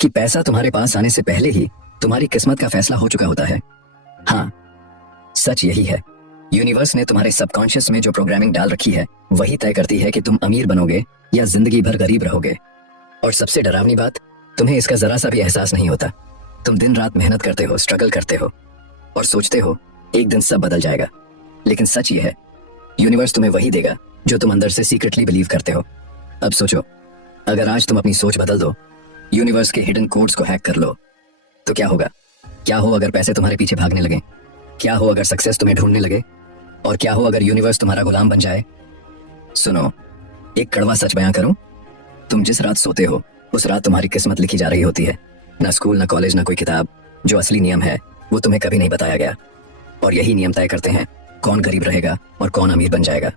कि पैसा तुम्हारे पास आने से पहले ही तुम्हारी किस्मत का फैसला हो चुका होता है। हाँ, सच यही है। यूनिवर्स ने तुम्हारे सबकॉन्शियस में जो प्रोग्रामिंग डाल रखी है वही तय करती है कि तुम अमीर बनोगे या जिंदगी भर गरीब रहोगे। और सबसे डरावनी बात, तुम्हें इसका जरा सा भी एहसास नहीं होता। तुम दिन रात मेहनत करते हो, स्ट्रगल करते हो और सोचते हो एक दिन सब बदल जाएगा। लेकिन सच ये है, यूनिवर्स तुम्हें वही देगा जो तुम अंदर से सीक्रेटली बिलीव करते हो। अब सोचो, अगर आज तुम अपनी सोच बदल दो, यूनिवर्स के हिडन कोड्स को हैक कर लो, तो क्या होगा? क्या हो अगर पैसे तुम्हारे पीछे भागने लगे? क्या हो अगर सक्सेस तुम्हें ढूंढने लगे? और क्या हो अगर यूनिवर्स तुम्हारा गुलाम बन जाए? सुनो, एक कड़वा सच बयां करूं, तुम जिस रात सोते हो उस रात तुम्हारी किस्मत लिखी जा रही होती है। ना स्कूल, ना कॉलेज, ना कोई किताब। जो असली नियम है वो तुम्हें कभी नहीं बताया गया, और यही नियम तय करते हैं कौन गरीब रहेगा और कौन अमीर बन जाएगा।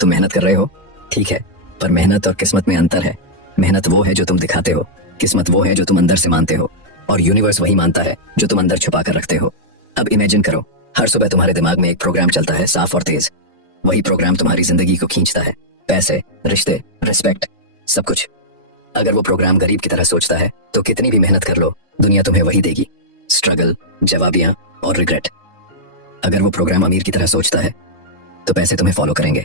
तुम मेहनत कर रहे हो, ठीक है, पर मेहनत और किस्मत में अंतर है। मेहनत वो है जो तुम दिखाते हो, किस्मत वो है जो तुम अंदर से मानते हो, और यूनिवर्स वही मानता है जो तुम अंदर छुपा कर रखते हो। अब इमेजिन करो, हर सुबह तुम्हारे दिमाग में एक प्रोग्राम चलता है, साफ और तेज। वही प्रोग्राम तुम्हारी जिंदगी को खींचता है, पैसे, रिश्ते, रिस्पेक्ट, सब कुछ। अगर वो प्रोग्राम गरीब की तरह सोचता है तो कितनी भी मेहनत कर लो, दुनिया तुम्हें वही देगी, स्ट्रगल, जवाबियां और रिग्रेट। अगर वो प्रोग्राम अमीर की तरह सोचता है तो पैसे तुम्हें फॉलो करेंगे।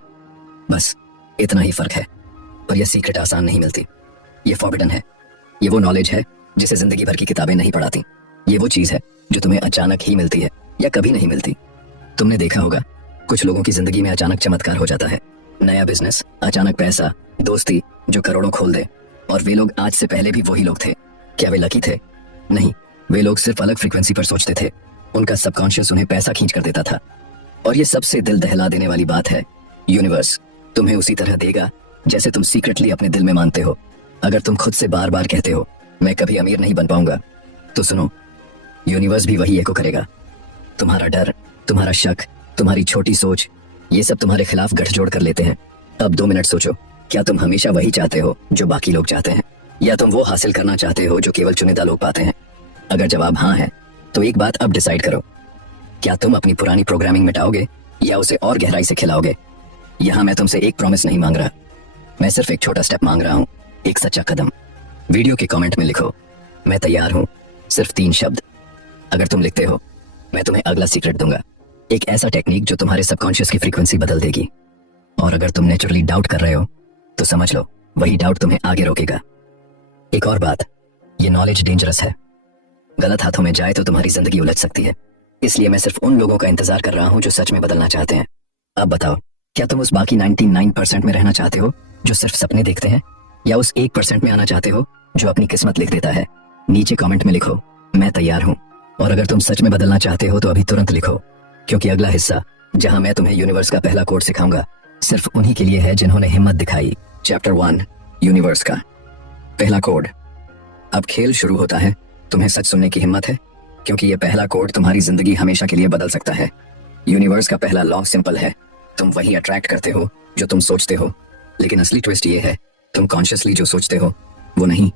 बस इतना ही फर्क है। पर यह सीक्रेट आसान नहीं मिलती, ये फॉरबिडन है। ये वो नॉलेज है जिसे जिंदगी भर की किताबें नहीं पढ़ाती। ये वो चीज है जो तुम्हें अचानक ही मिलती है या कभी नहीं मिलती। तुमने देखा होगा, कुछ लोगों की जिंदगी में अचानक चमत्कार हो जाता है। नया बिजनेस, अचानक पैसा, दोस्ती जो करोड़ों खोल दे। और वे लोग आज से पहले भी वही लोग थे। क्या वे लकी थे? नहीं, वे लोग सिर्फ अलग फ्रीक्वेंसी पर सोचते थे। उनका सबकॉन्शियस उन्हें पैसा खींच कर देता था। और ये सबसे दिल दहला देने वाली बात है, यूनिवर्स तुम्हें उसी तरह देगा जैसे तुम सीक्रेटली अपने दिल में मानते हो। अगर तुम खुद से बार बार कहते हो मैं कभी अमीर नहीं बन पाऊंगा, तो सुनो, यूनिवर्स भी वही एको करेगा। तुम्हारा डर, तुम्हारा शक, तुम्हारी छोटी सोच, ये सब तुम्हारे खिलाफ गठजोड़ कर लेते हैं। अब 2 मिनट सोचो, क्या तुम हमेशा वही चाहते हो जो बाकी लोग चाहते हैं, या तुम वो हासिल करना चाहते हो जो केवल चुनिंदा लोग पाते हैं? अगर जवाब हाँ है तो एक बात अब डिसाइड करो, क्या तुम अपनी पुरानी प्रोग्रामिंग मिटाओगे या उसे और गहराई से खिलाओगे? यहाँ मैं तुमसे एक प्रॉमिस नहीं मांग रहा, मैं सिर्फ एक छोटा स्टेप मांग रहा हूँ, एक सच्चा कदम। वीडियो के कमेंट में लिखो मैं तैयार हूँ, सिर्फ 3 शब्द। अगर तुम लिखते हो, मैं तुम्हें अगला सीक्रेट दूंगा, एक ऐसा टेक्निक जो तुम्हारे सबकॉन्शियस की फ्रीक्वेंसी बदल देगी। और अगर तुम नेचुरली डाउट कर रहे हो तो समझ लो वही डाउट तुम्हें आगे रोकेगा। एक और बात, ये नॉलेज डेंजरस है। गलत हाथों में जाए तो तुम्हारी जिंदगी उलझ सकती है। इसलिए मैं सिर्फ उन लोगों का इंतजार कर रहा हूं जो सच में बदलना चाहते हैं। अब बताओ, क्या तुम उस बाकी 99% में रहना चाहते हो जो सिर्फ सपने देखते हैं, या उस 1% में आना चाहते हो जो अपनी किस्मत लिख देता है? नीचे कमेंट में लिखो मैं तैयार हूं। और अगर तुम सच में बदलना चाहते हो तो अभी तुरंत लिखो, क्योंकि अगला हिस्सा जहां मैं तुम्हें यूनिवर्स का पहला कोड सिखाऊंगा सिर्फ उन्हीं के लिए है जिन्होंने हिम्मत दिखाई। चैप्टर 1, यूनिवर्स का पहला कोड। अब खेल शुरू होता है। तुम्हें सच सुनने की हिम्मत है, क्योंकि यह पहला कोड तुम्हारी जिंदगी हमेशा के लिए बदल सकता है। यूनिवर्स का पहला लॉ सिंपल है, तुम वही अट्रैक्ट करते हो जो तुम सोचते हो। लेकिन असली ट्विस्ट ये है, तुम कॉन्शियसली जो सोचते हो वो नहीं,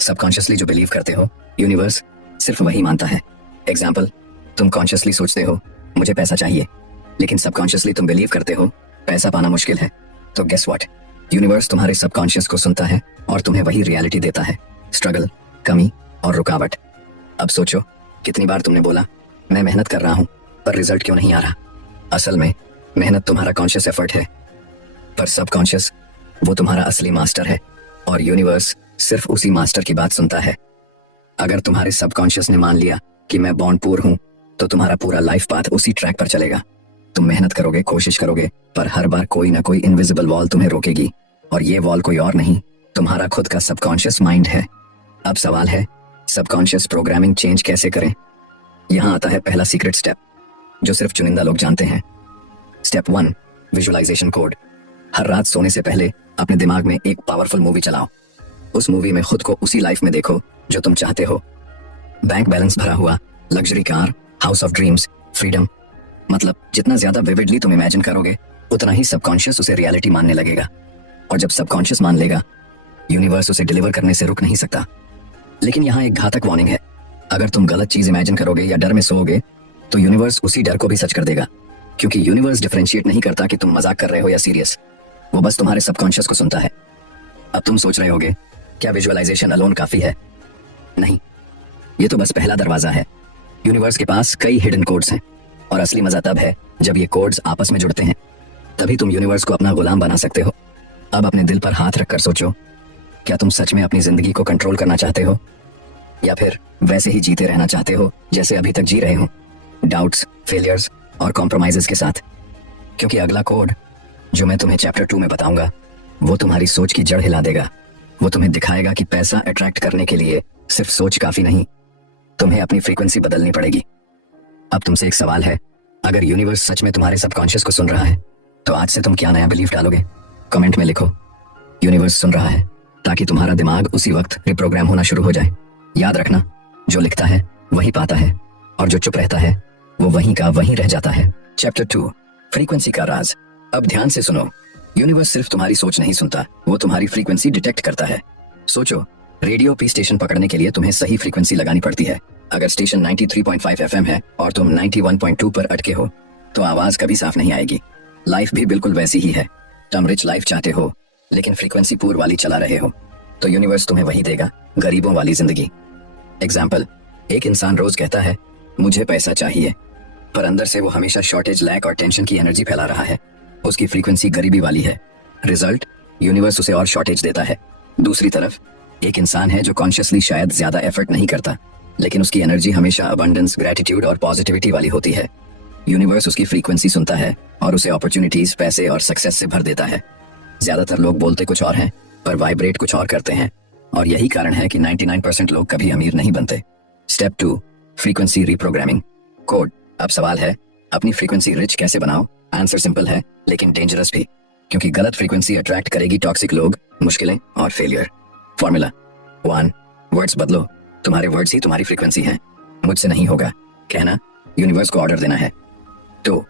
सबकॉन्शियसली जो बिलीव करते हो, यूनिवर्स सिर्फ वही मानता है। एग्जाम्पल, तुम कॉन्शियसली सोचते हो मुझे पैसा चाहिए, लेकिन सबकॉन्शियसली तुम बिलीव करते हो पैसा पाना मुश्किल है। तो गेस व्हाट, यूनिवर्स तुम्हारे सबकॉन्शियस को सुनता है और तुम्हें वही रियलिटी देता है, स्ट्रगल, कमी और रुकावट। अब सोचो, कितनी बार तुमने बोला मैं मेहनत कर रहा हूं पर रिजल्ट क्यों नहीं आ रहा? असल में मेहनत तुम्हारा कॉन्शियस एफर्ट है, पर सबकॉन्शियस वो तुम्हारा असली मास्टर है, और यूनिवर्स सिर्फ उसी मास्टर की बात सुनता है। अगर तुम्हारे सबकॉन्शियस ने मान लिया कि मैं बॉर्न पुअर हूं, तो तुम्हारा पूरा लाइफ पाथ उसी ट्रैक पर चलेगा। तुम मेहनत करोगे, कोशिश करोगे, पर हर बार कोई ना कोई इनविजिबल वॉल तुम्हें रोकेगी, और ये वॉल कोई और नहीं, तुम्हारा खुद का सबकॉन्शियस माइंड है। अब सवाल है, सबकॉन्शियस प्रोग्रामिंग चेंज कैसे करें? यहाँ आता है पहला सीक्रेट स्टेप जो सिर्फ चुनिंदा लोग जानते हैं। Step 1, visualisation code. हर रात सोने से पहले अपने दिमाग में एक पावरफुल मूवी चलाओ। उस मूवी में खुद को उसी लाइफ में देखो जो तुम चाहते हो। बैंक बैलेंस भरा हुआ, luxury car, house of dreams, freedom. मतलब जितना ज्यादा विविडली तुम इमेजिन करोगे उतना ही सबकॉन्शियस उसे रियलिटी मानने लगेगा, और जब सबकॉन्शियस मान लेगा, यूनिवर्स उसे डिलीवर करने से रुक नहीं सकता। लेकिन यहाँ एक घातक वार्निंग है, अगर तुम गलत चीज इमेजिन करोगे या डर में सोओगे तो यूनिवर्स उसी डर को भी सच कर देगा, क्योंकि यूनिवर्स डिफरेंशिएट नहीं करता कि तुम मजाक कर रहे हो या सीरियस, वो बस तुम्हारे सबकॉन्शियस को सुनता है। अब तुम सोच रहे होगे, क्या विजुअलाइजेशन अलोन काफी है? नहीं, ये तो बस पहला दरवाजा है। यूनिवर्स के पास कई हिडन कोड्स हैं और असली मजा तब है जब ये कोड्स आपस में जुड़ते हैं। तभी तुम यूनिवर्स को अपना गुलाम बना सकते हो। अब अपने दिल पर हाथ रखकर सोचो, क्या तुम सच में अपनी जिंदगी को कंट्रोल करना चाहते हो या फिर वैसे ही जीते रहना चाहते हो जैसे अभी तक जी रहे हो, डाउट्स, फेलियर्स और कॉम्प्रोमाइजेस के साथ? क्योंकि अगला कोड जो मैं तुम्हें चैप्टर 2 में बताऊंगा वो तुम्हारी सोच की जड़ हिला देगा। वो तुम्हें दिखाएगा कि पैसा अट्रैक्ट करने के लिए सिर्फ सोच काफी नहीं, तुम्हें अपनी फ्रीक्वेंसी बदलनी पड़ेगी। अब तुमसे एक सवाल है, अगर यूनिवर्स सच में तुम्हारे सबकॉन्शियस को सुन रहा है तो आज से तुम क्या नया बिलीफ डालोगे? कमेंट में लिखो, यूनिवर्स सुन रहा है, ताकि तुम्हारा दिमाग उसी वक्त रिप्रोग्राम होना शुरू हो जाए। याद रखना, जो लिखता है वही पाता है और जो चुप रहता है वो वहीं का वहीं रह जाता है। चैप्टर 2, फ्रीक्वेंसी का राज। अब ध्यान से सुनो, यूनिवर्स सिर्फ तुम्हारी सोच नहीं सुनता, वो तुम्हारी फ्रीक्वेंसी डिटेक्ट करता है। सोचो, रेडियो पे स्टेशन पकड़ने के लिए तुम्हें सही फ्रीक्वेंसी लगानी पड़ती है। अगर स्टेशन 93.5 एफएम है और तुम 91.2 पर अटके हो तो आवाज कभी साफ नहीं आएगी। लाइफ भी बिल्कुल वैसी ही है। तुम रिच लाइफ चाहते हो लेकिन फ्रीक्वेंसी पूर वाली चला रहे हो तो यूनिवर्स तुम्हें वही देगा, गरीबों वाली जिंदगी। एग्जाम्पल, एक इंसान रोज कहता है मुझे पैसा चाहिए, पर अंदर से वो हमेशा शॉर्टेज, लैक और टेंशन की एनर्जी फैला रहा है। उसकी फ्रीक्वेंसी गरीबी वाली है। रिजल्ट, यूनिवर्स उसे और शॉर्टेज देता है। दूसरी तरफ एक इंसान है जो कॉन्शियसली शायद ज्यादा एफर्ट नहीं करता लेकिन उसकी एनर्जी हमेशा अबंडेंस, ग्रेटिट्यूड और पॉजिटिविटी वाली होती है। यूनिवर्स उसकी फ्रीक्वेंसी सुनता है और उसे अपॉर्चुनिटीज, पैसे और सक्सेस से भर देता है। ज्यादातर लोग बोलते कुछ और हैं पर वाइब्रेट कुछ और करते हैं और यही कारण है कि 99% लोग कभी अमीर नहीं बनते। Step 2, frequency reprogramming. कोड। अब सवाल है, अपनी फ्रीक्वेंसी रिच कैसे बनाओ? आंसर सिंपल है लेकिन डेंजरस भी, क्योंकि गलत फ्रीक्वेंसी अट्रैक्ट करेगी टॉक्सिक लोग, मुश्किलें और फेलियर। फॉर्मूला 1, वर्ड्स बदलो। तुम्हारे वर्ड्स ही तुम्हारी फ्रीक्वेंसी हैं। मुझसे नहीं होगा कहना यूनिवर्स को ऑर्डर देना है। 2,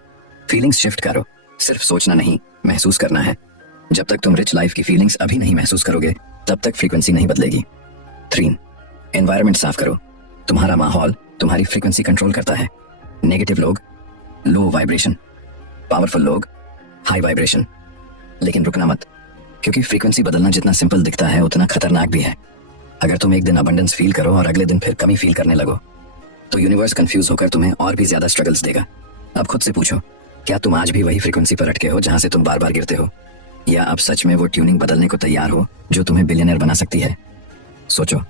फीलिंग्स शिफ्ट करो। सिर्फ सोचना नहीं, महसूस करना है। जब तक तुम रिच लाइफ की फीलिंग्स अभी नहीं महसूस करोगे तब तक फ्रीक्वेंसी नहीं बदलेगी। 3, एनवायरनमेंट साफ करो। तुम्हारा माहौल तुम्हारी फ्रीक्वेंसी कंट्रोल करता है। नेगेटिव लोग लो वाइब्रेशन, पावरफुल लोग हाई वाइब्रेशन। लेकिन रुकना मत, क्योंकि फ्रीक्वेंसी बदलना जितना सिंपल दिखता है उतना खतरनाक भी है। अगर तुम एक दिन अबंडेंस फील करो और अगले दिन फिर कमी फील करने लगो तो यूनिवर्स कंफ्यूज होकर तुम्हें और भी ज्यादा स्ट्रगल्स देगा। अब खुद से पूछो, क्या तुम आज भी वही फ्रीक्वेंसी पर अटके हो जहां से तुम बार बार गिरते हो, या अब सच में वो ट्यूनिंग बदलने को तैयार हो जो तुम्हें बिलियनर बना सकती है? सोचो,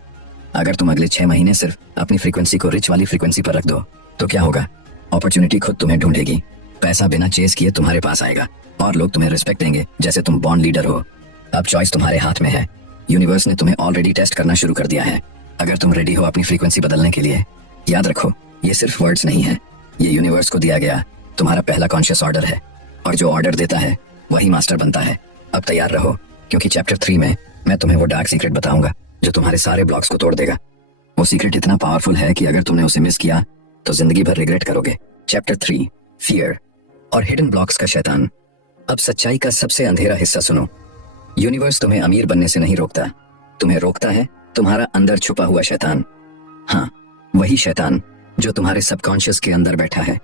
अगर तुम अगले 6 महीने सिर्फ अपनी फ्रीक्वेंसी को रिच वाली फ्रीक्वेंसी पर रख दो तो क्या होगा? अपॉर्चुनिटी खुद तुम्हें ढूंढेगी, पैसा बिना चेस किए तुम्हारे पास आएगा और लोग तुम्हें रिस्पेक्ट देंगे जैसे तुम बॉर्न लीडर हो। अब चॉइस तुम्हारे हाथ में है। यूनिवर्स ने तुम्हें ऑलरेडी टेस्ट करना शुरू कर दिया है। अगर तुम रेडी हो अपनी फ्रीक्वेंसी बदलने के लिए, याद रखो, ये सिर्फ वर्ड्स नहीं है, ये यूनिवर्स को दिया गया तुम्हारा पहला कॉन्शियस ऑर्डर है और जो ऑर्डर देता है वही मास्टर बनता है। अब तैयार रहो, क्योंकि चैप्टर 3 में मैं तुम्हें वो डार्क सीक्रेट बताऊंगा जो तुम्हारे सारे ब्लॉक्स को तोड़ देगा। वो सीक्रेट इतना पावरफुल है कि अगर तुमने उसे मिस किया तो जिंदगी भर रिग्रेट करोगे। चैप्टर 3, फियर और हिडन ब्लॉक्स का शैतान। अब सच्चाई का सबसे अंधेरा हिस्सा सुनो। यूनिवर्स तुम्हें अमीर बनने से नहीं रोकता, तुम्हें रोकता है तुम्हारा अंदर छुपा हुआ शैतान। हाँ, वही शैतान जो तुम्हारे सबकॉन्शियस के अंदर बैठा है।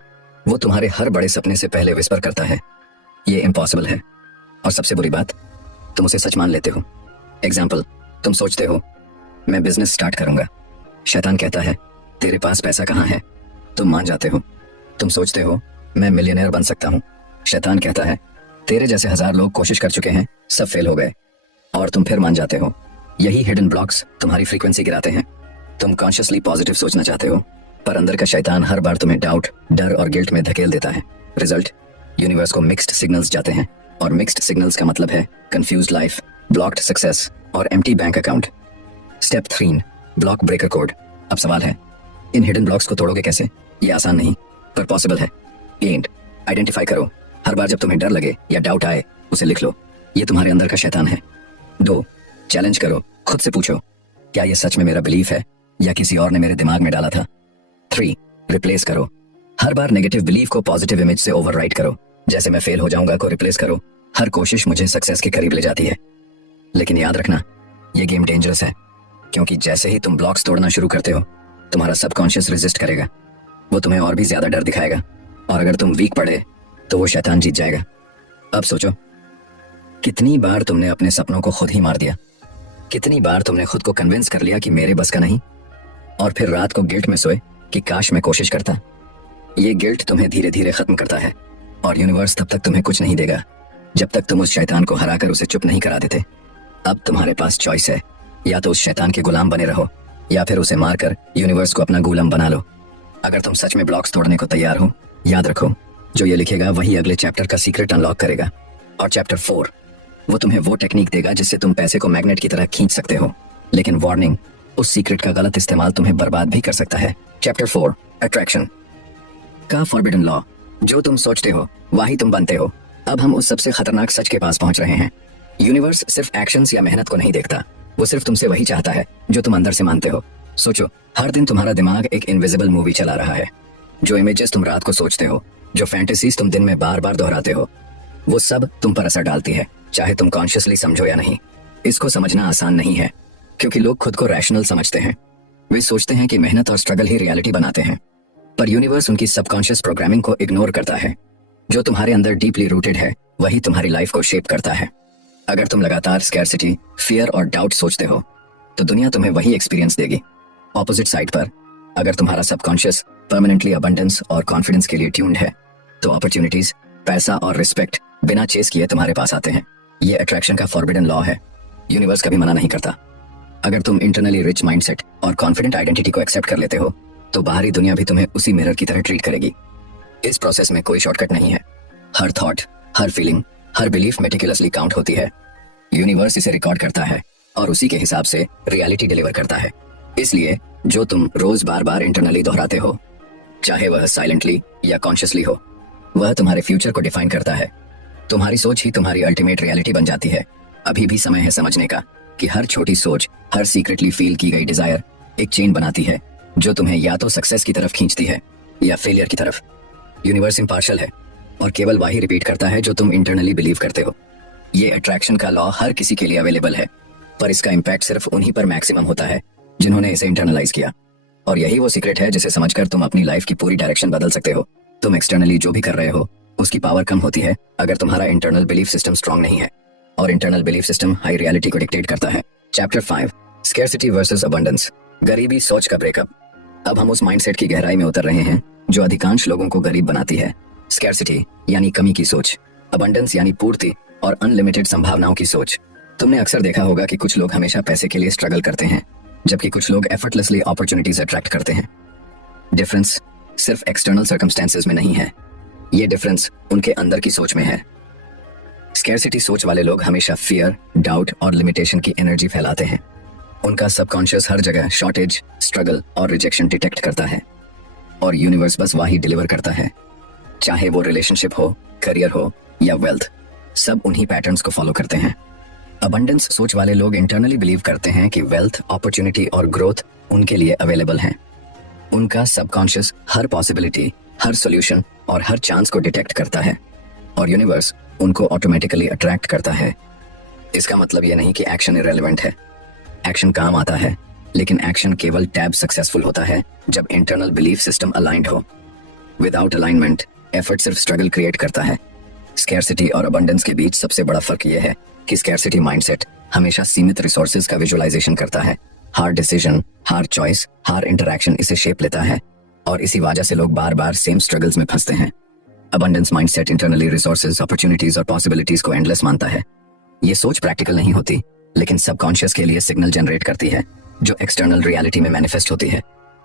वो तुम्हारे हर बड़े सपने से पहले विस्पर करता है, ये इम्पॉसिबल है। और सबसे बुरी बात, तुम उसे सच मान लेते हो। एग्जाम्पल, तुम सोचते हो मैं बिजनेस स्टार्ट करूंगा। शैतान कहता है तेरे पास पैसा कहाँ है? तुम मान जाते हो। तुम सोचते हो मैं मिलियनेयर बन सकता हूँ। शैतान कहता है तेरे जैसे 1000 लोग कोशिश कर चुके हैं, सब फेल हो गए। और तुम फिर मान जाते हो। यही हिडन ब्लॉक्स तुम्हारी फ्रीक्वेंसी गिराते हैं। तुम कॉन्शियसली पॉजिटिव सोचना चाहते हो पर अंदर का शैतान हर बार तुम्हें डाउट, डर और गिल्ट में धकेल देता है। रिजल्ट, यूनिवर्स को मिक्स्ड सिग्नल्स जाते हैं और मिक्स्ड सिग्नल्स का मतलब है कंफ्यूज्ड लाइफ, ब्लॉक्ड सक्सेस और empty bank account. Step 3, block breaker code. अब सवाल है, इन हिडन ब्लॉक्स को तोड़ोगे कैसे? ये आसान नहीं पर पॉसिबल है। एंड आइडेंटिफाई करो। हर बार जब तुम्हें डर लगे या डाउट आए उसे लिख लो, ये तुम्हारे अंदर का शैतान है। 2, चैलेंज करो। खुद से पूछो, क्या ये सच में मेरा बिलीफ है या किसी और ने मेरे दिमाग में डाला था? 3, रिप्लेस करो। हर बार नेगेटिव बिलीफ को पॉजिटिव इमेज से ओवरराइड करो। जैसे मैं फेल हो जाऊंगा को रिप्लेस करो। हर कोशिश मुझे सक्सेस के करीब ले जाती है। लेकिन याद रखना, ये गेम डेंजरस है, क्योंकि जैसे ही तुम ब्लॉक्स तोड़ना शुरू करते हो तुम्हारा सबकॉन्शियस रेजिस्ट करेगा। वो तुम्हें और भी ज्यादा डर दिखाएगा और अगर तुम वीक पड़े तो वो शैतान जीत जाएगा। अब सोचो, कितनी बार तुमने अपने सपनों को खुद ही मार दिया? कितनी बार तुमने खुद को कन्विंस कर लिया कि मेरे बस का नहीं? और फिर रात को गिल्ट में सोए कि काश मैं कोशिश करता। ये गिल्ट तुम्हें धीरे धीरे खत्म करता है और यूनिवर्स तब तक तुम्हें कुछ नहीं देगा जब तक तुम उस शैतान को हराकर उसे चुप नहीं करा देते। अब तुम्हारे पास चॉइस है, या तो उस शैतान के गुलाम बने रहो या फिर उसे मारकर यूनिवर्स को अपना गुलाम बना लो। अगर तुम सच में ब्लॉक्स तोड़ने को तैयार हो, याद रखो जो ये लिखेगा वही अगले चैप्टर का सीक्रेट अनलॉक करेगा। और चैप्टर 4 वो तुम्हें वो टेक्निक देगा जिससे तुम पैसे को मैग्नेट की तरह खींच सकते हो, लेकिन वार्निंग, उस सीक्रेट का गलत इस्तेमाल तुम्हें बर्बाद भी कर सकता है। चैप्टर 4 अट्रैक्शन का फॉरबिडन लॉ। जो तुम सोचते हो वही तुम बनते हो। अब हम उस सबसे खतरनाक सच के पास पहुंच रहे हैं। यूनिवर्स सिर्फ एक्शंस या मेहनत को नहीं देखता, वो सिर्फ तुमसे वही चाहता है जो तुम अंदर से मानते हो। सोचो, हर दिन तुम्हारा दिमाग एक इनविजिबल मूवी चला रहा है। जो इमेजेस तुम रात को सोचते हो, जो फैंटेसीज तुम दिन में बार बार दोहराते हो, वो सब तुम पर असर डालती है, चाहे तुम कॉन्शियसली समझो या नहीं। इसको समझना आसान नहीं है क्योंकि लोग खुद को रैशनल समझते हैं। वे सोचते हैं कि मेहनत और स्ट्रगल ही रियलिटी बनाते हैं, पर यूनिवर्स उनकी सबकॉन्शियस प्रोग्रामिंग को इग्नोर करता है। जो तुम्हारे अंदर डीपली रूटेड है वही तुम्हारी लाइफ को शेप करता है। अगर तुम लगातार स्कैर्सिटी, फियर और डाउट सोचते हो तो दुनिया तुम्हें वही एक्सपीरियंस देगी। ऑपोजिट साइड पर, अगर तुम्हारा सबकॉन्शियस परमानेंटली अबंडेंस और कॉन्फिडेंस के लिए ट्यून्ड है तो अपॉर्चुनिटीज, पैसा और रिस्पेक्ट बिना चेस किए तुम्हारे पास आते हैं। ये अट्रैक्शन का फॉरबिडन लॉ है, यूनिवर्स कभी मना नहीं करता। अगर तुम इंटरनली रिच माइंडसेट और कॉन्फिडेंट आइडेंटिटी को एक्सेप्ट कर लेते हो तो बाहरी दुनिया भी तुम्हें उसी मिरर की तरह ट्रीट करेगी। इस प्रोसेस में कोई शॉर्टकट नहीं है। हर थॉट, हर फीलिंग, हर बिलीफ मेटिकुलसली काउंट होती है। यूनिवर्स इसे रिकॉर्ड करता है और उसी के हिसाब से रियलिटी डिलीवर करता है। इसलिए जो तुम रोज बार बार इंटरनली दोहराते हो, चाहे वह साइलेंटली या कॉन्शियसली हो, वह तुम्हारे फ्यूचर को डिफाइन करता है। तुम्हारी सोच ही तुम्हारी अल्टीमेट रियलिटी बन जाती है। अभी भी समय है समझने का कि हर छोटी सोच, हर सीक्रेटली फील की गई डिजायर एक चेन बनाती है जो तुम्हें या तो सक्सेस की तरफ खींचती है या फेलियर की तरफ। यूनिवर्स इम्पार्शियल है और केवल वही रिपीट करता है जो तुम इंटरनली बिलीव करते हो। ये अट्रैक्शन का लॉ हर किसी के लिए अवेलेबल है, पर इसका इम्पैक्ट सिर्फ उन्हीं पर मैक्सिमम होता है जिन्होंने इसे इंटरनलाइज किया। और यही वो सीक्रेट है जिसे समझकर तुम अपनी लाइफ की पूरी डायरेक्शन बदल सकते हो। तुम एक्सटर्नली जो भी कर रहे हो उसकी पावर कम होती है अगर तुम्हारा इंटरनल बिलीफ सिस्टम स्ट्रांग नहीं है, और internal belief system high reality को डिक्टेट करता है। चैप्टर 5 स्कैर्सिटी वर्सेस अबंडेंस, गरीबी सोच का ब्रेकअप। अब हम उस माइंडसेट की गहराई में उतर रहे हैं जो अधिकांश लोगों को गरीब बनाती है। स्कैर्सिटी यानी कमी की सोच, अबंडेंस यानी पूर्ति और अनलिमिटेड संभावनाओं की सोच। तुमने अक्सर देखा होगा कि कुछ लोग हमेशा पैसे के लिए स्ट्रगल करते हैं जबकि कुछ लोग एफर्टलेसली अपॉर्चुनिटीज अट्रैक्ट करते हैं। डिफरेंस सिर्फ एक्सटर्नल सर्कमस्टेंसेस में नहीं है, ये डिफरेंस उनके अंदर की सोच में है। स्कैर्सिटी सोच वाले लोग हमेशा फियर, डाउट और लिमिटेशन की एनर्जी फैलाते हैं। उनका सबकॉन्शियस हर जगह शॉर्टेज, स्ट्रगल और रिजेक्शन डिटेक्ट करता है, और यूनिवर्स बस वही डिलीवर करता है। चाहे वो रिलेशनशिप हो, करियर हो या वेल्थ, सब उन्हीं पैटर्न्स को फॉलो करते हैं। अबंडेंस सोच वाले लोग इंटरनली बिलीव करते हैं कि वेल्थ, अपॉर्चुनिटी और ग्रोथ उनके लिए अवेलेबल हैं। उनका सबकॉन्शियस हर पॉसिबिलिटी, हर सॉल्यूशन और हर चांस को डिटेक्ट करता है, और यूनिवर्स उनको ऑटोमेटिकली अट्रैक्ट करता है। इसका मतलब ये नहीं कि एक्शन इररिलेवेंट है। एक्शन काम आता है, लेकिन एक्शन केवल टैब सक्सेसफुल होता है जब इंटरनल बिलीफ सिस्टम अलाइंड हो। विदाउट अलाइनमेंट एफर्ट सिर्फ स्ट्रगल क्रिएट करता है। स्कैर्सिटी और अबंडेंस के बीच सबसे बड़ा फर्क यह है कि स्कैर्सिटी माइंडसेट हमेशा सीमित रिसोर्सेज का विजुअलाइजेशन करता है। हर डिसीजन, हर चॉइस, हर इंटरैक्शन इसे शेप लेता है, और इसी वजह से लोग बार बार सेम स्ट्रगल्स में फंसते हैं। Abundance mindset internally resources, opportunities और पॉसिबिलिटीज को एंडलेस मानता है। ये सोच प्रैक्टिकल नहीं होती, लेकिन सबकॉन्शियस के लिए सिग्नल जनरेट करती है जो एक्सटर्नल रियलिटी में मैनिफेस्ट होती है।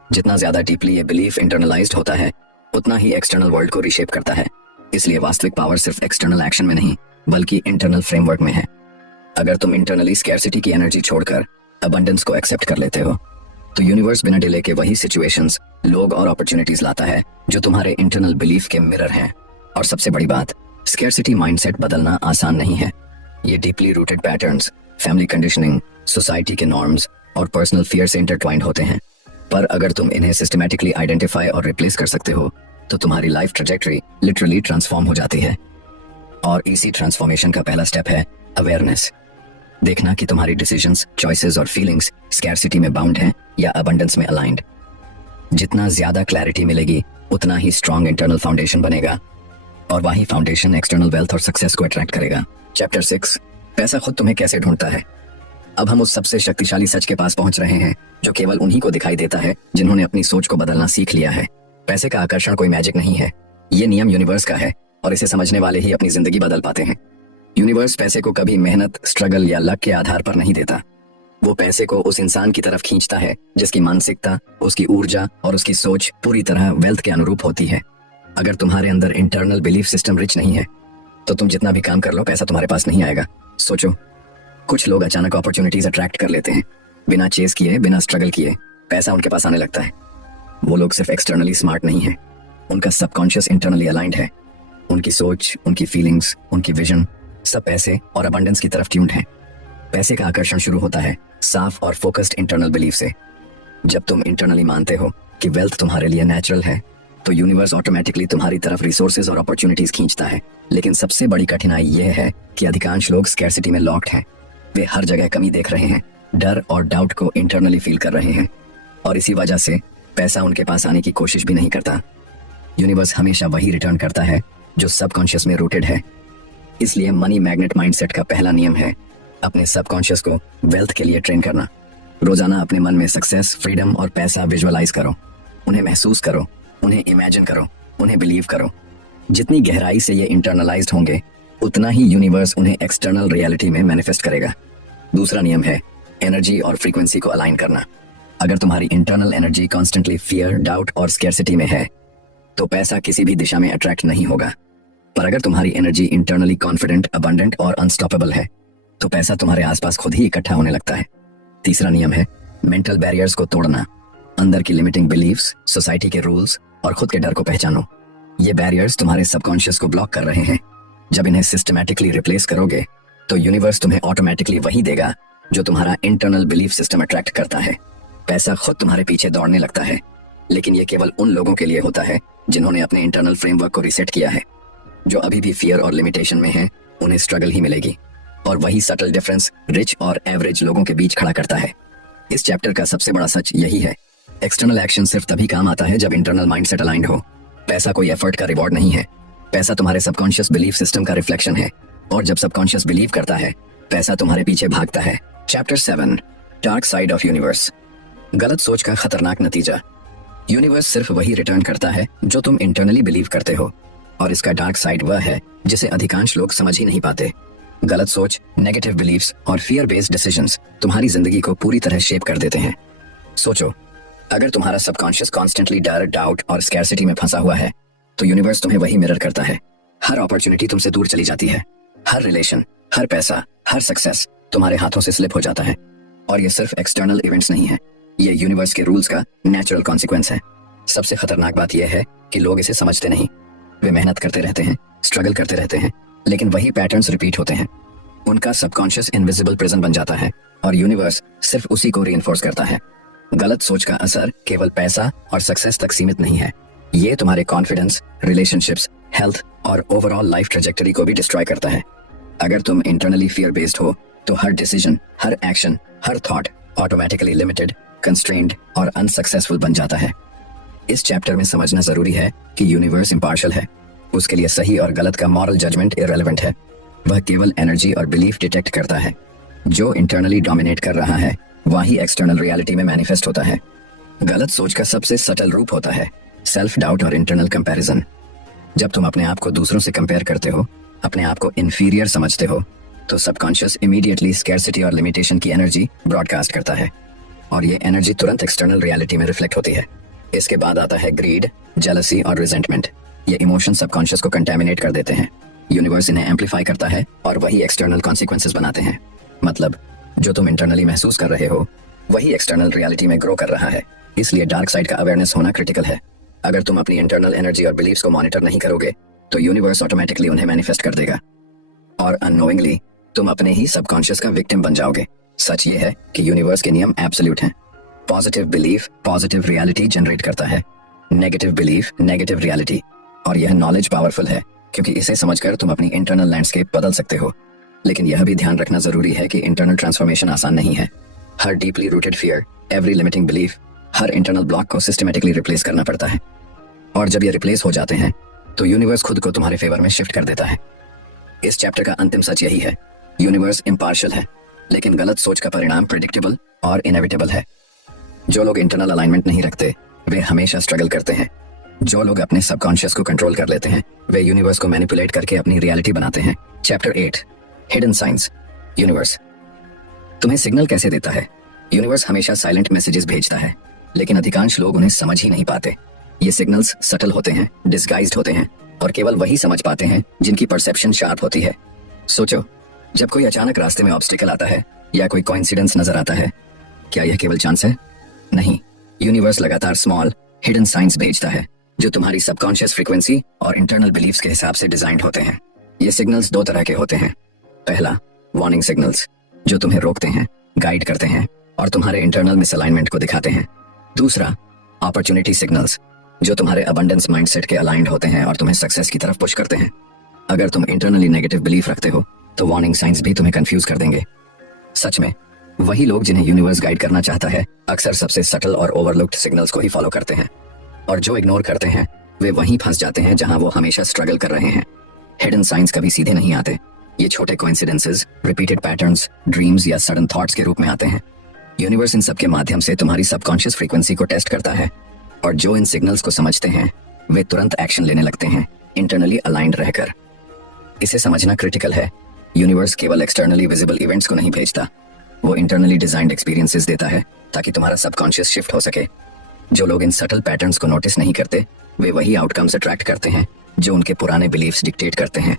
जितना ज्यादा डीपली ये बिलीफ इंटरनलाइज्ड होता है, उतना ही एक्सटर्नल वर्ल्ड को रीशेप करता है। इसलिए वास्तविक पावर सिर्फ एक्सटर्नल एक्शन में नहीं, बल्कि इंटरनल फ्रेमवर्क में है। अगर तुम इंटरनली स्कैर्सिटी की एनर्जी छोड़कर अबंडेंस को एक्सेप्ट कर लेते हो, तो यूनिवर्स बिना डिले के वही सिचुएशंस, लोग और अपॉर्चुनिटीज लाता है जो तुम्हारे इंटरनल बिलीफ के मिरर हैं। और सबसे बड़ी बात, स्कैर्सिटी माइंडसेट बदलना आसान नहीं है। ये deeply rooted patterns, family conditioning, society के नॉर्म्स और पर्सनल फियर से इंटरट्वाइंड होते हैं। पर अगर तुम इन्हें सिस्टमैटिकली आइडेंटिफाई और रिप्लेस कर सकते हो, तो तुम्हारी लाइफ ट्रैजेक्टरी लिटरली ट्रांसफॉर्म हो जाती है। और इसी ट्रांसफॉर्मेशन का पहला स्टेप है अवेयरनेस। देखना कि तुम्हारी डिसीजंस, चॉइसेस और फीलिंग्स स्कैर्सिटी में बाउंड हैं या अबंडेंस में अलाइंड। जितना ज्यादा क्लैरिटी मिलेगी, उतना ही स्ट्रॉन्ग इंटरनल फाउंडेशन बनेगा, और वही फाउंडेशन एक्सटर्नल वेल्थ और सक्सेस को अट्रैक्ट करेगा। चैप्टर 6 पैसा खुद तुम्हें कैसे ढूंढता है। अब हम उस सबसे शक्तिशाली सच के पास पहुंच रहे हैं जो केवल उन्हीं को दिखाई देता है जिन्होंने अपनी सोच को बदलना सीख लिया है। पैसे का आकर्षण कोई मैजिक नहीं है, ये नियम यूनिवर्स का है और इसे समझने वाले ही अपनी जिंदगी बदल पाते हैं। यूनिवर्स पैसे को कभी मेहनत, स्ट्रगल या लक के आधार पर नहीं देता। वो पैसे को उस इंसान की तरफ खींचता है जिसकी मानसिकता, उसकी ऊर्जा और उसकी सोच पूरी तरह वेल्थ के अनुरूप होती है। अगर तुम्हारे अंदर इंटरनल बिलीफ सिस्टम रिच नहीं है तो तुम जितना भी काम कर लो पैसा तुम्हारे पास नहीं आएगा। सोचो, कुछ लोग अचानक अपॉर्चुनिटीज अट्रैक्ट कर लेते हैं, बिना चेस किए, बिना स्ट्रगल किए पैसा उनके पास आने लगता है। वो लोग सिर्फ एक्सटर्नली स्मार्ट नहीं है, उनका सबकॉन्शियस इंटरनली अलाइंड है। उनकी सोच, उनकी फीलिंग्स, उनकी विजन सब पैसे और अबंडेंस की तरफ ट्यून्ड है। पैसे का आकर्षण शुरू होता है साफ और फोकस्ड इंटरनल बिलीफ से। जब तुम इंटरनली मानते हो कि वेल्थ तुम्हारे लिए नेचुरल है तो यूनिवर्स ऑटोमेटिकली तुम्हारी तरफ रिसोर्सेज और अपॉर्चुनिटीज खींचता है। लेकिन सबसे बड़ी कठिनाई यह है कि अधिकांश लोग स्कैर्सिटी में लॉक्ड हैं। वे हर जगह कमी देख रहे हैं, डर और डाउट को इंटरनली फील कर रहे हैं और इसी वजह से पैसा उनके पास आने की कोशिश भी नहीं करता। यूनिवर्स हमेशा वही रिटर्न करता है जो सबकॉन्शियस में रूटेड है। इसलिए मनी मैग्नेट माइंडसेट का पहला नियम है अपने सबकॉन्शियस को वेल्थ के लिए ट्रेन करना। रोजाना अपने मन में सक्सेस, फ्रीडम और पैसा विजुअलाइज करो, उन्हें महसूस करो, उन्हें इमेजिन करो, उन्हें बिलीव करो। जितनी गहराई से ये इंटरनलाइज्ड होंगे उतना ही यूनिवर्स उन्हें एक्सटर्नल रियलिटी में मैनिफेस्ट करेगा। दूसरा नियम है एनर्जी और फ्रीक्वेंसी को अलाइन करना। अगर तुम्हारी internal energy constantly fear, doubt और स्कैर्सिटी में है तो पैसा किसी भी दिशा में अट्रैक्ट नहीं होगा। पर अगर तुम्हारी एनर्जी इंटरनली कॉन्फिडेंट, अबंडेंट और अनस्टॉपेबल है तो पैसा तुम्हारे आसपास खुद ही इकट्ठा होने लगता है। तीसरा नियम है मेंटल बैरियर्स को तोड़ना। अंदर की लिमिटिंग बिलीव्स, सोसाइटी के रूल्स और खुद के डर को पहचानो। ये बैरियर्स तुम्हारे सबकॉन्शियस को ब्लॉक कर रहे हैं। जब इन्हें सिस्टमैटिकली रिप्लेस करोगे तो यूनिवर्स तुम्हें ऑटोमेटिकली वही देगा जो तुम्हारा इंटरनल बिलीफ सिस्टम अट्रैक्ट करता है। पैसा खुद तुम्हारे पीछे दौड़ने लगता है, लेकिन ये केवल उन लोगों के लिए होता है जिन्होंने अपने इंटरनल फ्रेमवर्क को रिसेट किया है। जो अभी भी फियर और लिमिटेशन में है उन्हें स्ट्रगल ही मिलेगी और वही सटल डिफरेंस रिच और एवरेज लोगों के बीच खड़ा करता है। इस चैप्टर का सबसे बड़ा सच यही है, एक्सटर्नल एक्शन सिर्फ तभी काम आता है जब इंटरनल माइंडसेट अलाइंड हो। पैसा कोई एफर्ट का रिवॉर्ड नहीं है, पैसा तुम्हारे सबकॉन्शियस बिलीफ सिस्टम का रिफ्लेक्शन है और जब सबकॉन्शियस बिलीव करता है पैसा तुम्हारे पीछे भागता है। Chapter 7, dark side of universe. गलत सोच का खतरनाक नतीजा। यूनिवर्स सिर्फ वही रिटर्न करता है जो तुम इंटरनली बिलीव करते हो और इसका डार्क साइड वह है जिसे अधिकांश लोग समझ ही नहीं पाते। गलत सोच, नेगेटिव बिलीव्स और फियर बेस्ड डिसीजंस तुम्हारी जिंदगी को पूरी तरह शेप कर देते हैं। सोचो, अगर तुम्हारा सबकॉन्शियस कॉन्स्टेंटली डर, डाउट और स्कैर्सिटी में फंसा हुआ है तो यूनिवर्स तुम्हें वही मिरर करता है। हर अपॉर्चुनिटी तुमसे दूर चली जाती है, हर रिलेशन, हर पैसा, हर सक्सेस तुम्हारे हाथों से स्लिप हो जाता है। और ये सिर्फ एक्सटर्नल इवेंट्स नहीं है, ये यूनिवर्स के रूल्स का नेचुरल कॉन्सिक्वेंस है। सबसे खतरनाक बात यह है कि लोग इसे समझते नहीं। वे मेहनत करते रहते हैं, स्ट्रगल करते रहते हैं, लेकिन वही पैटर्न्स रिपीट होते हैं। उनका सबकॉन्शियस इनविजिबल प्रिजन बन जाता है और यूनिवर्स सिर्फ उसी को रीइंफोर्स करता है। गलत सोच का असर केवल पैसा और सक्सेस तक सीमित नहीं है, ये तुम्हारे कॉन्फिडेंस, रिलेशनशिप्स, हेल्थ और ओवरऑल लाइफ ट्रेजेक्टरी को भी डिस्ट्रॉय करता है। अगर तुम इंटरनली फियर बेस्ड हो तो हर डिसीजन, हर एक्शन, हर थॉट ऑटोमेटिकली लिमिटेड, कंस्ट्रेंड और अनसक्सेसफुल बन जाता है। इस चैप्टर में समझना जरूरी है कि यूनिवर्स इम्पार्शियल है, उसके लिए सही और गलत का मॉरल जजमेंट इररिलेवेंट है। वह केवल एनर्जी और बिलीफ डिटेक्ट करता है। जो इंटरनली डोमिनेट कर रहा है वही एक्सटर्नल रियलिटी में मैनिफेस्ट होता है। गलत सोच का सबसे सटल रूप होता है सेल्फ डाउट और इंटरनल कंपैरिजन। जब तुम अपने आप को दूसरों से कंपेयर करते हो, अपने आप को इंफीरियर समझते हो, तो सबकॉन्शियस इमीडिएटली स्कैर्सिटी और लिमिटेशन की एनर्जी ब्रॉडकास्ट करता है और ये एनर्जी तुरंत एक्सटर्नल रियलिटी में रिफ्लेक्ट होती है। इसके बाद आता है ग्रीड, जेलसी और रिजेंटमेंट। ये इमोशन सबकॉन्शियस को कंटेमिनेट कर देते हैं। यूनिवर्स इन्हें एम्पलीफाई करता है और वही एक्सटर्नल कॉन्सिक्वेंसेस बनाते हैं। मतलब जो तुम इंटरनली महसूस कर रहे हो वही एक्सटर्नल रियलिटी में ग्रो कर रहा है। इसलिए डार्क साइड का अवेयरनेस होना क्रिटिकल है। अगर तुम अपनी इंटरनल एनर्जी और बिलीव्स को मॉनिटर नहीं करोगे तो यूनिवर्स ऑटोमेटिकली उन्हें मैनिफेस्ट कर देगा और अननोइंगली तुम अपने ही सबकॉन्शियस का विक्टिम बन जाओगे। सच ये है कि यूनिवर्स के नियम एब्सोल्यूट हैं। Positive belief positive reality generate करता है, नेगेटिव बिलीफ नेगेटिव रियलिटी। और यह नॉलेज पावरफुल है क्योंकि इसे समझकर तुम अपनी इंटरनल लैंडस्केप बदल सकते हो। लेकिन यह भी ध्यान रखना जरूरी है कि इंटरनल ट्रांसफॉर्मेशन आसान नहीं है। हर deeply rooted fear, every limiting belief, हर इंटरनल ब्लॉक को सिस्टमेटिकली रिप्लेस करना पड़ता है और जब ये रिप्लेस हो जाते हैं तो यूनिवर्स खुद को तुम्हारे फेवर में शिफ्ट कर देता है। इस चैप्टर का अंतिम सच यही है, यूनिवर्स इम्पार्शियल है। लेकिन गलत सोच का परिणाम प्रिडिक्टेबल और इनएविटेबल है। जो लोग इंटरनल अलाइनमेंट नहीं रखते वे हमेशा स्ट्रगल करते हैं। जो लोग अपने सबकॉन्शियस को कंट्रोल कर लेते हैं वे यूनिवर्स को मैनिपुलेट करके अपनी रियलिटी बनाते हैं। Chapter 8 hidden science. यूनिवर्स तुम्हें सिग्नल कैसे देता है? यूनिवर्स हमेशा साइलेंट मैसेजेस भेजता है, लेकिन अधिकांश लोग उन्हें समझ ही नहीं पाते। ये सिग्नल्स सटल होते हैं, डिस्गाइज्ड होते हैं और केवल वही समझ पाते हैं जिनकी परसेप्शन शार्प होती है। सोचो, जब कोई अचानक रास्ते में ऑब्स्टिकल आता है या कोई कोइंसिडेंस नजर आता है, क्या यह केवल चांस है? नहीं, यूनिवर्स लगातार स्मॉल हिडन साइंस भेजता है जो तुम्हारी सबकॉन्शियस फ्रीक्वेंसी और इंटरनल बिलीफ्स के हिसाब से डिजाइंड होते हैं। ये सिग्नल्स दो तरह के होते हैं। पहला, वार्निंग सिग्नल्स जो तुम्हें रोकते हैं, गाइड करते हैं और तुम्हारे इंटरनल मिसअलाइनमेंट को दिखाते हैं। दूसरा, अपॉर्चुनिटी सिग्नल्स जो तुम्हारे अबंडेंस माइंडसेट के अलाइंड होते हैं और तुम्हें सक्सेस की तरफ पुश करते हैं। अगर तुम इंटरनली नेगेटिव बिलीफ रखते हो तो वार्निंग साइंस भी तुम्हें कंफ्यूज कर देंगे। सच में वही लोग जिन्हें यूनिवर्स गाइड करना चाहता है अक्सर सबसे सटल और ओवरलुक्ड सिग्नल्स को ही फॉलो करते हैं, और जो इग्नोर करते हैं वे वहीं फंस जाते हैं जहां वो हमेशा स्ट्रगल कर रहे हैं। हिडन साइंस कभी सीधे नहीं आते। ये छोटे कोइंसिडेंसेस, रिपीटेड पैटर्न्स, ड्रीम्स या सडन थॉट्स के रूप में आते हैं। यूनिवर्स इन सब के माध्यम से तुम्हारी सबकॉन्शियस फ्रीक्वेंसी को टेस्ट करता है, और जो इन सिग्नल्स को समझते हैं वे तुरंत एक्शन लेने लगते हैं, इंटरनली अलाइंड रहकर। इसे समझना क्रिटिकल है। यूनिवर्स केवल एक्सटर्नली विजिबल इवेंट्स को नहीं भेजता, वो इंटरनली डिजाइंड एक्सपीरियंसेस देता है ताकि तुम्हारा सबकॉन्शियस शिफ्ट हो सके। जो लोग इन सटल पैटर्न्स को नोटिस नहीं करते वे वही आउटकम्स अट्रैक्ट करते हैं जो उनके पुराने बिलीफ्स डिक्टेट करते हैं।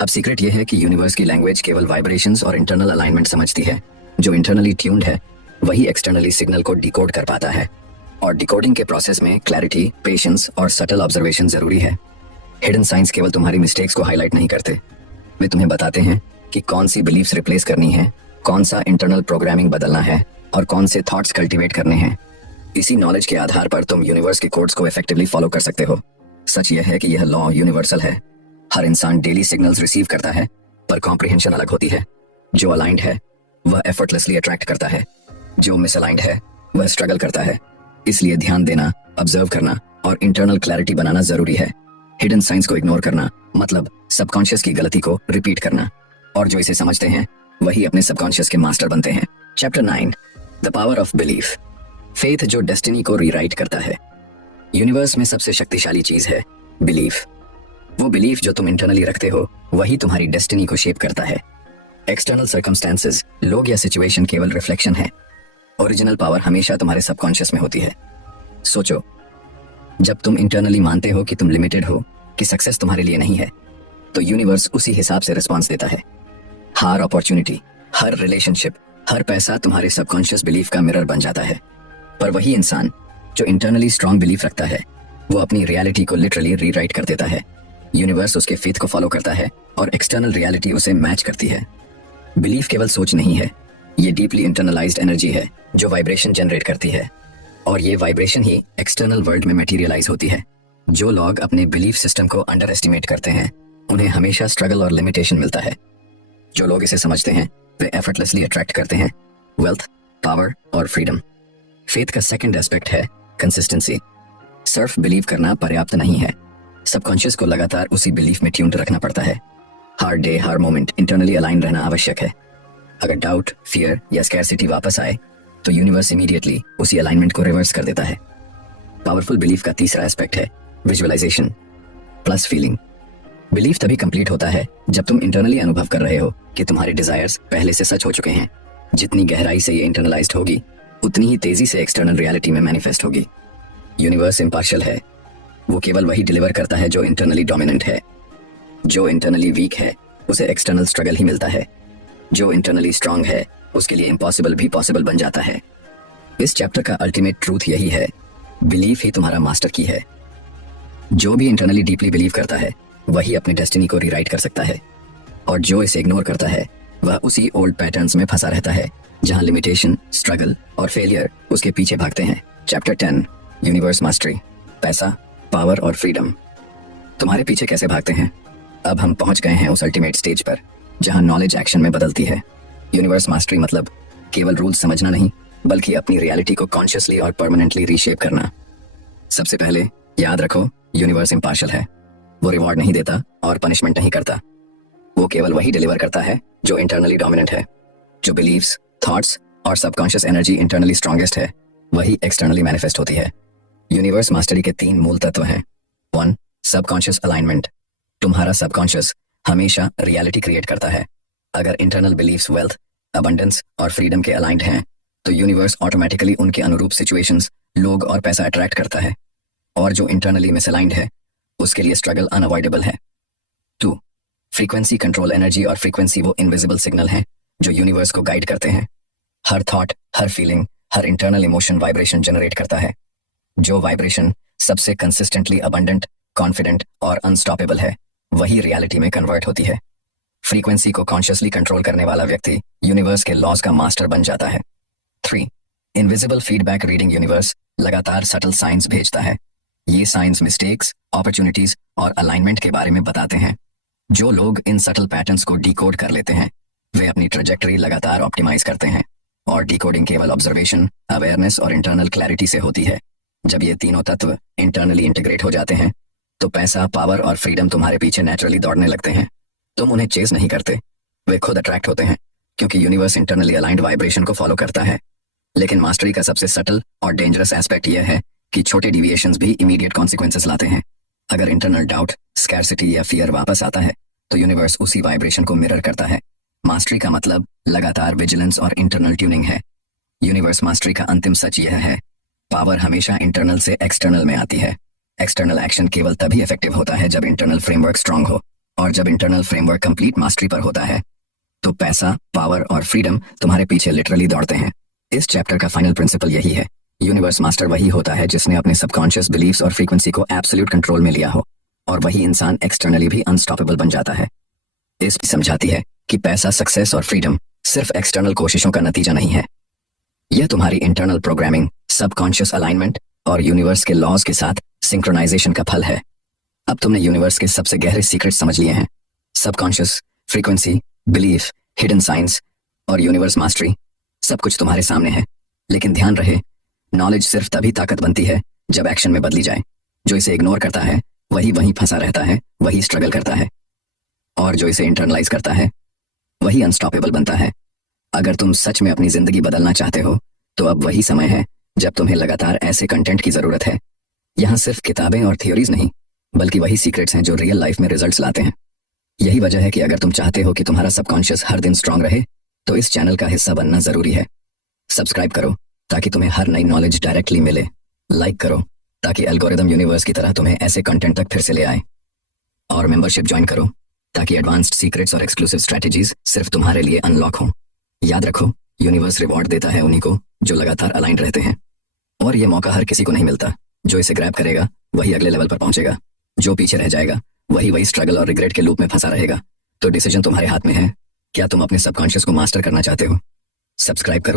अब सीक्रेट ये है कि यूनिवर्स की लैंग्वेज केवल वाइब्रेशंस और इंटरनल अलाइनमेंट समझती है। जो इंटरनली ट्यून्ड है वही एक्सटर्नली सिग्नल को डिकोड कर पाता है, और डिकोडिंग के प्रोसेस में क्लैरिटी, पेशेंस और सटल ऑब्जर्वेशन जरूरी है। हिडन साइंस केवल तुम्हारी मिस्टेक्स को हाईलाइट नहीं करते, वे तुम्हें बताते हैं कि कौन सी बिलीफ्स रिप्लेस करनी है, कौन सा इंटरनल प्रोग्रामिंग बदलना है और कौन से थॉट्स कल्टीवेट करने हैं। इसी नॉलेज के आधार पर तुम यूनिवर्स के कोड्स को इफेक्टिवली फॉलो कर सकते हो। सच यह है कि यह लॉ यूनिवर्सल है। हर इंसान डेली सिग्नल्स रिसीव करता है, पर कॉम्प्रिहेंशन अलग होती है। जो अलाइंड है वह एफर्टलेसली अट्रैक्ट करता है, जो मिसअलाइंड है वह स्ट्रगल करता है। इसलिए ध्यान देना, ऑब्जर्व करना और इंटरनल क्लैरिटी बनाना जरूरी है। हिडन साइंस को इग्नोर करना मतलब सबकॉन्शियस की गलती को रिपीट करना, और जो इसे समझते हैं वही अपने सबकॉन्शियस के मास्टर बनते हैं। Chapter 9 the power of belief. Faith जो डेस्टिनी को रीराइट करता है। यूनिवर्स में सबसे शक्तिशाली चीज है बिलीफ। वो बिलीफ जो तुम इंटरनली रखते हो वही तुम्हारी डेस्टिनी को शेप करता है। एक्सटर्नल सर्कमस्टेंसेस, लोग या सिचुएशन केवल रिफ्लेक्शन है। ओरिजिनल पावर हमेशा तुम्हारे सबकॉन्शियस में होती है। सोचो, जब तुम इंटरनली मानते हो कि तुम लिमिटेड हो, कि सक्सेस तुम्हारे लिए नहीं है, तो यूनिवर्स उसी हिसाब से रिस्पॉन्स देता है। हर अपॉर्चुनिटी, हर रिलेशनशिप, हर पैसा तुम्हारे सबकॉन्शियस बिलीफ का मिरर बन जाता है। पर वही इंसान जो इंटरनली स्ट्रॉन्ग बिलीफ रखता है वो अपनी रियलिटी को लिटरली रीराइट कर देता है। यूनिवर्स उसके फेथ को फॉलो करता है और एक्सटर्नल रियलिटी उसे मैच करती है। बिलीफ केवल सोच नहीं है, ये डीपली इंटरनलाइज्ड एनर्जी है जो वाइब्रेशन जनरेट करती है, और ये वाइब्रेशन ही एक्सटर्नल वर्ल्ड में मटेरियलाइज होती है। जो लोग अपने बिलीफ सिस्टम को अंडर एस्टिमेट करते हैं उन्हें हमेशा स्ट्रगल और लिमिटेशन मिलता है। जो लोग इसे समझते हैं वे एफर्टलेसली अट्रैक्ट करते हैं वेल्थ, पावर और फ्रीडम। फेथ का सेकंड एस्पेक्ट है कंसिस्टेंसी। सिर्फ बिलीव करना पर्याप्त नहीं है, सबकॉन्शियस को लगातार उसी बिलीफ में ट्यून्ड रखना पड़ता है। हर डे, हर मोमेंट इंटरनली अलाइन रहना आवश्यक है। अगर डाउट, फियर या स्कैरसिटी वापस आए तो यूनिवर्स इमीडिएटली उसी अलाइनमेंट को रिवर्स कर देता है। पावरफुल बिलीफ का तीसरा एस्पेक्ट है विजुअलाइजेशन प्लस फीलिंग। बिलीफ तभी कंप्लीट होता है जब तुम इंटरनली अनुभव कर रहे हो कि तुम्हारे डिजायर्स पहले से सच हो चुके हैं। जितनी गहराई से ये इंटरनलाइज्ड होगी उतनी ही तेजी से एक्सटर्नल रियलिटी में मैनिफेस्ट होगी। यूनिवर्स इम्पार्शियल है, वो केवल वही डिलीवर करता है जो इंटरनली डोमिनेंट है। जो इंटरनली वीक है उसे एक्सटर्नल स्ट्रगल ही मिलता है। जो इंटरनली स्ट्रांग है उसके लिए इम्पॉसिबल भी पॉसिबल बन जाता है। इस चैप्टर का अल्टीमेट ट्रूथ यही है, बिलीफ ही तुम्हारा मास्टर की है। जो भी इंटरनली डीपली बिलीव करता है वही अपनी डेस्टिनी को रीराइट कर सकता है, और जो इसे इग्नोर करता है वह उसी ओल्ड पैटर्न्स में फंसा रहता है जहां लिमिटेशन, स्ट्रगल और फेलियर उसके पीछे भागते हैं। Chapter 10 universe mastery. पैसा, पावर और फ्रीडम तुम्हारे पीछे कैसे भागते हैं? अब हम पहुंच गए हैं उस अल्टीमेट स्टेज पर जहां नॉलेज एक्शन में बदलती है। यूनिवर्स मास्टरी मतलब केवल रूल्स समझना नहीं, बल्कि अपनी रियलिटी को कॉन्शियसली और परमानेंटली रीशेप करना। सबसे पहले याद रखो, यूनिवर्स इम्पार्शियल है। वो रिवॉर्ड नहीं देता और पनिशमेंट नहीं करता, वो केवल वही डिलीवर करता है जो इंटरनली डोमिनेंट है। जो बिलीव्स, थॉट्स और सबकॉन्शियस एनर्जी इंटरनली स्ट्रॉन्गेस्ट है वही एक्सटर्नली मैनिफेस्ट होती है। यूनिवर्स मास्टरी के 3 मूल तत्व हैं। 1. Subconscious alignment. तुम्हारा सबकॉन्शियस हमेशा रियलिटी क्रिएट करता है। अगर इंटरनल बिलीव्स वेल्थ, अबंडेंस और फ्रीडम के अलाइंड हैं तो यूनिवर्स ऑटोमेटिकली उनके अनुरूप सिचुएशंस, लोग और पैसा अट्रैक्ट करता है। और जो इंटरनली मिसअलाइंड है उसके लिए स्ट्रगल अनअवॉइडेबल है। 2. फ्रीक्वेंसी कंट्रोल एनर्जी और फ्रीक्वेंसी वो इनविजिबल सिग्नल हैं जो यूनिवर्स को गाइड करते हैं। हर थॉट, हर फीलिंग, हर इंटरनल इमोशन वाइब्रेशन जनरेट करता है। जो वाइब्रेशन सबसे कंसिस्टेंटली अबंडेंट, कॉन्फिडेंट और अनस्टॉपेबल है वही रियलिटी में कन्वर्ट होती है। फ्रीक्वेंसी को कॉन्शियसली कंट्रोल करने वाला व्यक्ति यूनिवर्स के लॉज का मास्टर बन जाता है। 3. Invisible feedback reading. यूनिवर्स लगातार सटल साइंस भेजता है। ये साइंस मिस्टेक्स, अपॉर्चुनिटीज और अलाइनमेंट के बारे में बताते हैं। जो लोग इन सटल पैटर्न्स को डिकोड कर लेते हैं वे अपनी ट्रेजेक्टरी लगातार ऑप्टिमाइज करते हैं। और डिकोडिंग केवल ऑब्जर्वेशन, अवेयरनेस और इंटरनल क्लैरिटी से होती है। जब ये तीनों तत्व इंटरनली इंटीग्रेट हो जाते हैं तो पैसा, पावर और फ्रीडम तुम्हारे पीछे नेचुरली दौड़ने लगते हैं। तुम उन्हें चेस नहीं करते, वे खुद अट्रैक्ट होते हैं क्योंकि यूनिवर्स इंटरनली अलाइंड वाइब्रेशन को फॉलो करता है। लेकिन मास्टरी का सबसे सटल और डेंजरस एस्पेक्ट यह है कि छोटे डिविएशंस भी इमीडिएट कॉन्सिक्वेंसेस लाते हैं। अगर इंटरनल डाउट, स्कैरसिटी या फियर वापस आता है तो यूनिवर्स उसी वाइब्रेशन को मिरर करता है। मास्टरी का मतलब लगातार विजिलेंस और इंटरनल ट्यूनिंग है। यूनिवर्स मास्टरी का अंतिम सच यह है, पावर हमेशा इंटरनल से एक्सटर्नल में आती है। एक्सटर्नल एक्शन केवल तभी इफेक्टिव होता है जब इंटरनल फ्रेमवर्क स्ट्रांग हो, और जब इंटरनल फ्रेमवर्क कंप्लीट मास्टरी पर होता है तो पैसा, पावर और फ्रीडम तुम्हारे पीछे लिटरली दौड़ते हैं। इस चैप्टर का फाइनल प्रिंसिपल यही है, यूनिवर्स मास्टर वही होता है जिसने अपने सबकॉन्शियस बिलीव्स और फ्रीक्वेंसी को एब्सोल्यूट कंट्रोल में लिया हो, और वही इंसान एक्सटर्नली भी अनस्टॉपेबल बन जाता है। इस समझाती है कि पैसा, सक्सेस और फ्रीडम सिर्फ एक्सटर्नल कोशिशों का नतीजा नहीं है। यह तुम्हारी इंटरनल प्रोग्रामिंग, सबकॉन्शियस अलाइनमेंट और यूनिवर्स के लॉज के साथ सिंक्रोनाइजेशन का फल है। अब तुमने यूनिवर्स के सबसे गहरे सीक्रेट समझ लिए हैं। Subconscious, frequency, belief, hidden science और यूनिवर्स मास्टरी, सब कुछ तुम्हारे सामने है। लेकिन ध्यान रहे, नॉलेज सिर्फ तभी ताकत बनती है जब एक्शन में बदली जाए। जो इसे इग्नोर करता है वही वहीं फंसा रहता है, वही स्ट्रगल करता है, और जो इसे इंटरनलाइज करता है वही अनस्टॉपेबल बनता है। अगर तुम सच में अपनी जिंदगी बदलना चाहते हो तो अब वही समय है जब तुम्हें लगातार ऐसे कंटेंट की जरूरत है। यहाँ सिर्फ किताबें और थियोरीज नहीं, बल्कि वही सीक्रेट्स हैं जो रियल लाइफ में रिजल्ट्स लाते हैं। यही वजह है कि अगर तुम चाहते हो कि तुम्हारा सबकॉन्शियस हर दिन स्ट्रांग रहे तो इस चैनल का हिस्सा बनना जरूरी है। सब्सक्राइब करो ताकि तुम्हें हर नई नॉलेज डायरेक्टली मिले। लाइक करो ताकि एल्गोरिदम यूनिवर्स की तरह तुम्हें ऐसे कंटेंट तक फिर से ले आए। और मेंबरशिप ज्वाइन करो ताकि एडवांस्ड सीक्रेट्स और एक्सक्लूसिव स्ट्रेटेजीज सिर्फ तुम्हारे लिए अनलॉक हों। याद रखो, यूनिवर्स रिवॉर्ड देता है उन्हीं को जो लगातार अलाइंड रहते हैं, और ये मौका हर किसी को नहीं मिलता। जो इसे ग्रैब करेगा वही अगले लेवल पर पहुंचेगा, जो पीछे रह जाएगा वही स्ट्रगल और रिग्रेट के लूप में फंसा रहेगा। तो डिसीजन तुम्हारे हाथ में है, क्या तुम अपने सबकॉन्शियस को मास्टर करना चाहते हो? सब्सक्राइब करो।